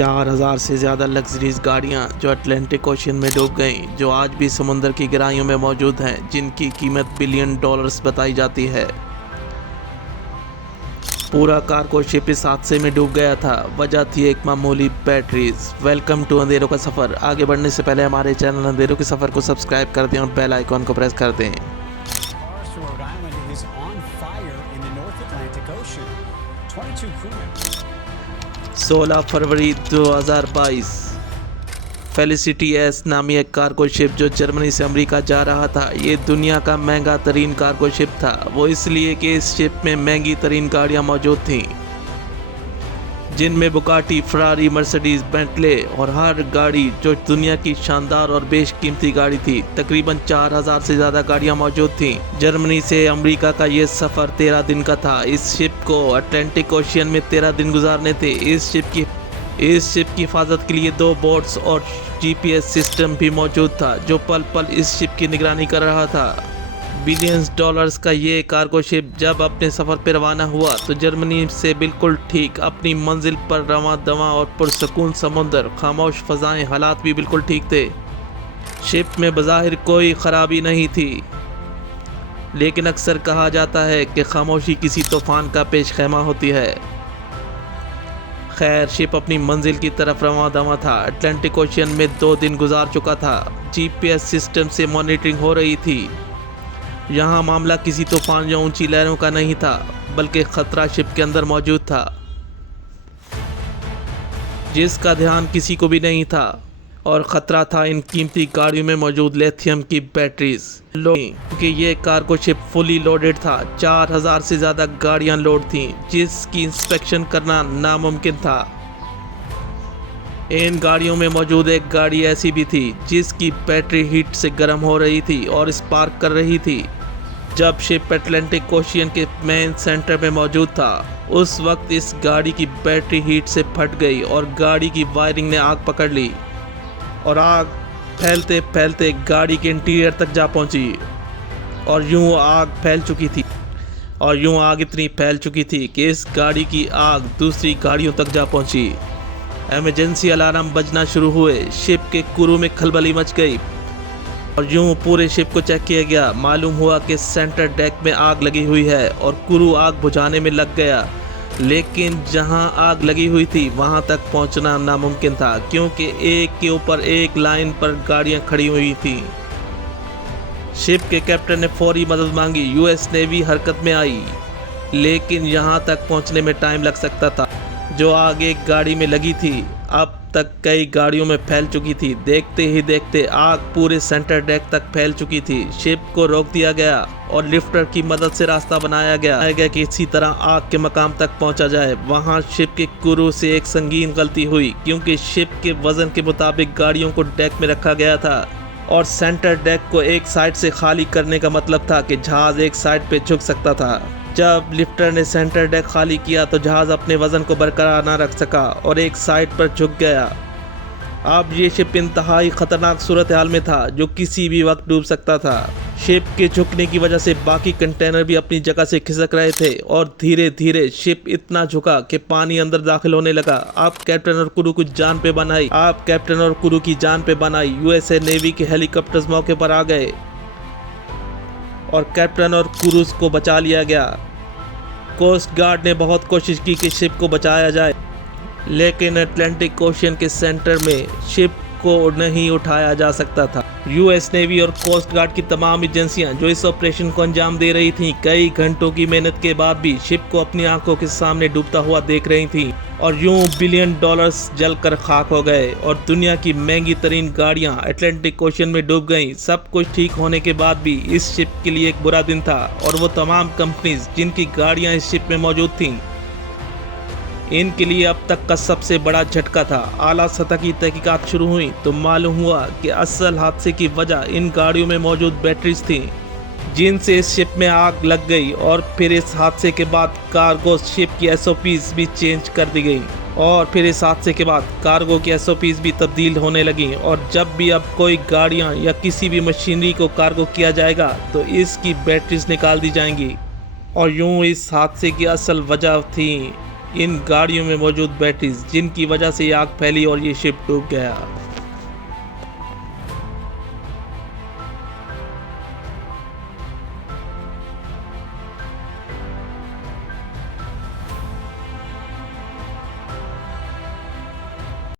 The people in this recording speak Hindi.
4000 से ज़्यादा लग्जरीज गाड़ियाँ जो अटलांटिक ओशन में डूब गईं, जो आज भी समुंदर की गहराइयों में मौजूद हैं, जिनकी कीमत बिलियन डॉलर्स बताई जाती है। पूरा कार्गो शिप इस हादसे में डूब गया था। वजह थी एक मामूली बैटरीज। वेलकम टू अंधेरों का सफ़र। आगे बढ़ने से पहले हमारे चैनल अंधेरों के सफ़र को सब्सक्राइब कर दें और बेल आइकॉन को प्रेस कर दें। 16 फरवरी 2022 फेलिसिटी एस नामी एक कार्गो शिप जो जर्मनी से अमेरिका जा रहा था, ये दुनिया का महंगा तरीन कार्गो शिप था। वो इसलिए कि इस शिप में महंगी तरीन गाड़ियाँ मौजूद थीं, जिनमें बुगाटी, फरारी, मर्सिडीज, बेंटले और हर गाड़ी जो दुनिया की शानदार और बेशकीमती गाड़ी थी। तकरीबन 4000 से ज़्यादा गाड़ियाँ मौजूद थीं। जर्मनी से अमेरिका का ये सफ़र 13 दिन का था। इस शिप को अटलांटिक ओशियन में 13 दिन गुजारने थे। इस शिप की हिफाजत के लिए 2 बोट्स और GPS सिस्टम भी मौजूद था, जो पल पल इस शिप की निगरानी कर रहा था। बिलियंस डॉलर्स का ये कार्गो शिप जब अपने सफ़र पर रवाना हुआ तो जर्मनी से बिल्कुल ठीक अपनी मंजिल पर रवां दवां और पुरसकून समुंदर, खामोश फ़ज़ाएं, हालात भी बिल्कुल ठीक थे। शिप में बज़ाहिर कोई ख़राबी नहीं थी, लेकिन अक्सर कहा जाता है कि खामोशी किसी तूफ़ान का पेश खैमा होती है। खैर, शिप अपनी मंजिल की तरफ रवां दवां था। अटलांटिक ओशियन में 2 दिन गुजार चुका था। GPS सिस्टम से मॉनिटरिंग हो रही थी। यहाँ मामला किसी तूफान या ऊंची लहरों का नहीं था, बल्कि खतरा शिप के अंदर मौजूद था, जिसका ध्यान किसी को भी नहीं था। और ख़तरा था इन कीमती गाड़ियों में मौजूद लिथियम की बैटरीज, क्योंकि ये कार्गो शिप फुली लोडेड था। 4000 से ज़्यादा गाड़ियाँ लोड थीं, जिसकी इंस्पेक्शन करना नामुमकिन था। इन गाड़ियों में मौजूद एक गाड़ी ऐसी भी थी जिसकी बैटरी हीट से गर्म हो रही थी और स्पार्क कर रही थी। जब शिप अटलांटिक ओशियन के मेन सेंटर में मौजूद था, उस वक्त इस गाड़ी की बैटरी हीट से फट गई और गाड़ी की वायरिंग ने आग पकड़ ली और आग फैलते फैलते गाड़ी के इंटीरियर तक जा पहुंची। और यूं आग इतनी फैल चुकी थी कि इस गाड़ी की आग दूसरी गाड़ियों तक जा पहुंची। इमरजेंसी अलार्म बजना शुरू हुए। शिप के क्रू में खलबली मच गई और यूं पूरे शिप को चेक किया गया। मालूम हुआ कि सेंटर डेक में आग लगी हुई है और क्रू आग बुझाने में लग गया, लेकिन जहां आग लगी हुई थी वहां तक पहुंचना नामुमकिन था, क्योंकि एक के ऊपर एक लाइन पर गाड़ियां खड़ी हुई थीं। शिप के कैप्टन ने फौरी मदद मांगी। US नेवी हरकत में आई, लेकिन यहां तक पहुंचने में टाइम लग सकता था। जो आग एक गाड़ी में लगी थी, अब तक कई गाड़ियों में फैल चुकी थी। देखते ही देखते आग पूरे सेंटर डेक तक फैल चुकी थी। शिप को रोक दिया गया और लिफ्टर की मदद से रास्ता बनाया गया कि इसी तरह आग के मकाम तक पहुंचा जाए। वहां शिप के क्रू से एक संगीन गलती हुई, क्योंकि शिप के वजन के मुताबिक गाड़ियों को डेक में रखा गया था और सेंटर डेक को एक साइड से खाली करने का मतलब था कि जहाज एक साइड पे झुक सकता था। जब लिफ्टर ने सेंटर डेक खाली किया तो जहाज अपने वजन को बरकरार न रख सका और एक साइड पर झुक गया। अब ये शिप इंतहाई खतरनाक सूरत हाल में था, जो किसी भी वक्त डूब सकता था। शिप के झुकने की वजह से बाकी कंटेनर भी अपनी जगह से खिसक रहे थे और धीरे धीरे शिप इतना झुका कि पानी अंदर दाखिल होने लगा। अब कैप्टन और क्रू की जान पे बनाई। USA नेवी के हेलीकॉप्टर्स मौके पर आ गए और कैप्टन और क्रू को बचा लिया गया। कोस्ट गार्ड ने बहुत कोशिश की कि शिप को बचाया जाए, लेकिन अटलांटिक ओशियन के सेंटर में शिप को नहीं उठाया जा सकता था। US नेवी और कोस्ट गार्ड की तमाम एजेंसियां जो इस ऑपरेशन को अंजाम दे रही थीं, कई घंटों की मेहनत के बाद भी शिप को अपनी आंखों के सामने डूबता हुआ देख रही थीं। और यूं बिलियन डॉलर्स जलकर खाक हो गए और दुनिया की महंगी तरीन गाड़ियां अटलांटिक ओशियन में डूब गईं। सब कुछ ठीक होने के बाद भी इस शिप के लिए एक बुरा दिन था, और वो तमाम कंपनीज जिनकी गाड़ियां इस शिप में मौजूद थीं, इनके लिए अब तक का सबसे बड़ा झटका था। आला सतह की तहकीकात शुरू हुई तो मालूम हुआ कि असल हादसे की वजह इन गाड़ियों में मौजूद बैटरीज थी, जिनसे इस शिप में आग लग गई। और फिर इस हादसे के बाद कार्गो शिप की SOPs भी चेंज कर दी गई और फिर इस हादसे के बाद कार्गो की SOPs भी तब्दील होने लगी। और जब भी अब कोई गाड़ियां या किसी भी मशीनरी को कार्गो किया जाएगा तो इसकी बैटरीज निकाल दी जाएंगी। और यूं इस हादसे की असल वजह थी इन गाड़ियों में मौजूद बैटरीज जिनकी वजह से ये आग फैली और ये शिप डूब गया।